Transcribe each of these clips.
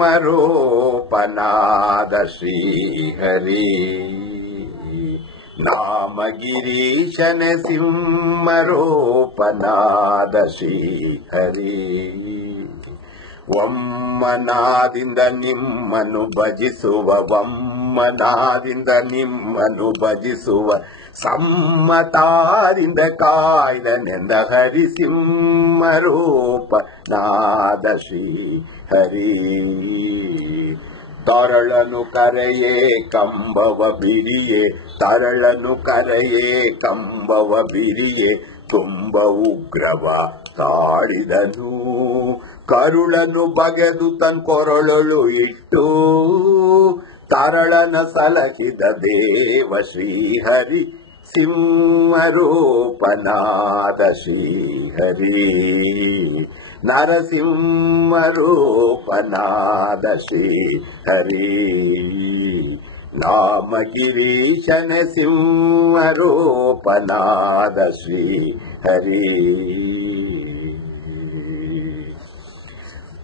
ಸಿಂಹರೂಪನಾದ ಶ್ರೀಹರಿ ನಾಮಗಿರೀಶನ ಸಿಂಹರೂಪನಾದ ಶ್ರೀಹರಿ ಒಮ್ಮನಾದಿಂದ ನಿಮ್ಮನ್ನು ಭಜಿಸುವ ಒಮ್ಮನಾದಿಂದ ನಿಮ್ಮನ್ನು ಭಜಿಸುವ ಸಮ್ಮತಾರಿಂದ ಕಾಯ್ದನೆಂದ ಹರಿ ಸಿಂಹರೂಪನಾದ ಶ್ರೀ ಹರಿ ತರಳನು ಕರೆಯೇ ಕಂಬವ ಬಿರಿಯೇ ತರಳನು ಕರೆಯೇ ಕಂಬವ ಬಿರಿಯೇ ತುಂಬ ಉಗ್ರವ ತಾಳಿದನು ಕರುಳನು ಬಗೆದು ತನ್ ಕೊರಳಲು ಇಟ್ಟು ತರಳನ ಸಲಹಿದ ದೇವ ಶ್ರೀಹರಿ ಸಿಂಹರೂಪನಾದ ಶ್ರೀಹರಿ ನರಸಿಂಹರೂಪನಾದ ಶ್ರೀಹರಿ ನಾಮಗಿರೀಶನ ಸಿಂಹರೂಪನಾದ ಶ್ರೀಹರಿ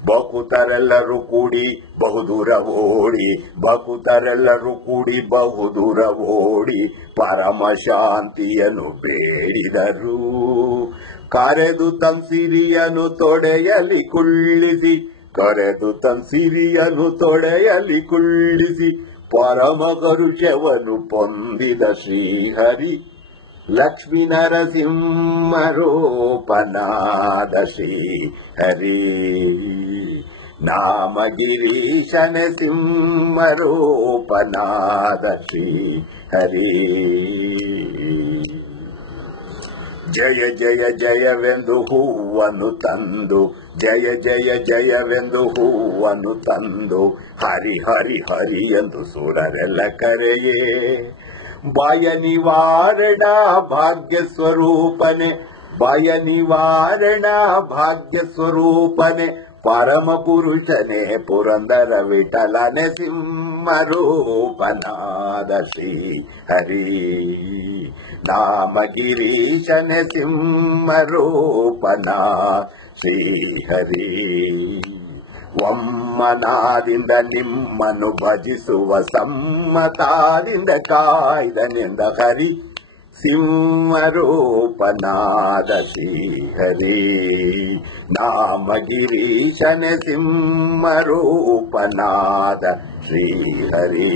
ಭಕುತರೆಲ್ಲರೂ ಕೂಡಿ ಬಹುದೂರ ಓಡಿ ಭಕುತರೆಲ್ಲರೂ ಕೂಡಿ ಬಹುದೂರ ಓಡಿ ಪರಮ ಶಾಂತಿಯನ್ನು ಬೇಡಿದರು ಕರೆದು ತಂ ಸಿರಿಯನು ತೊಡೆಯಲಿ ಕುಳ್ಳಿಸಿ ಕರೆದು ತಂ ಸಿರಿಯನು ತೊಡೆಯಲಿ ಕುಳ್ಳಿಸಿ ಪರಮ ಕರುಷವನ್ನು ಪೊಂದಿದ ಶ್ರೀಹರಿ ಲಕ್ಷ್ಮೀ ನರಸಿಂಹರೂಪನಾದ ಶ್ರೀಹರಿ ನಾಮಗಿರೀಶನ ಸಿಂಹರೂಪನಾದ ಶ್ರೀಹರಿ ಜಯ ಜಯ ಜಯವೆಂದು ಹೂವನ್ನು ತಂದು ಜಯ ಜಯ ಜಯವೆಂದು ಹೂವನ್ನು ತಂದು ಹರಿ ಹರಿ ಹರಿ ಎಂದು ಸುರರೆಲ್ಲ ಕರೆಯೇ ಭಯ ನಿವಾರಣ ಭಾಗ್ಯ ಸ್ವರೂಪನೆ ಭಯ ನಿವಾರಣ ಭಾಗ್ಯ ಸ್ವರೂಪನೆ ಪರಮ ಪುರುಷನೇ ಪುರಂದರ ವಿಠಲನೆ ಸಿಂಹರೂಪನಾದ ಶ್ರೀ ಹರಿ ನಾಮಗಿರೀಶನ ಸಿಂಹರೂಪನಾ ಶ್ರೀ ಹರಿ ಒಮ್ಮನಾದಿಂದ ನಿಮ್ಮನ್ನು ಭಜಿಸುವ ಸಮ್ಮತಾದಿಂದ ಕಾಯ್ದನೆಂದ ಹರಿ ಸಿಂಹರೂಪನಾದ ಶ್ರೀಹರಿ ನಾಮಗಿರೀಶನ ಸಿಂಹರೂಪನಾದ ಶ್ರೀಹರಿ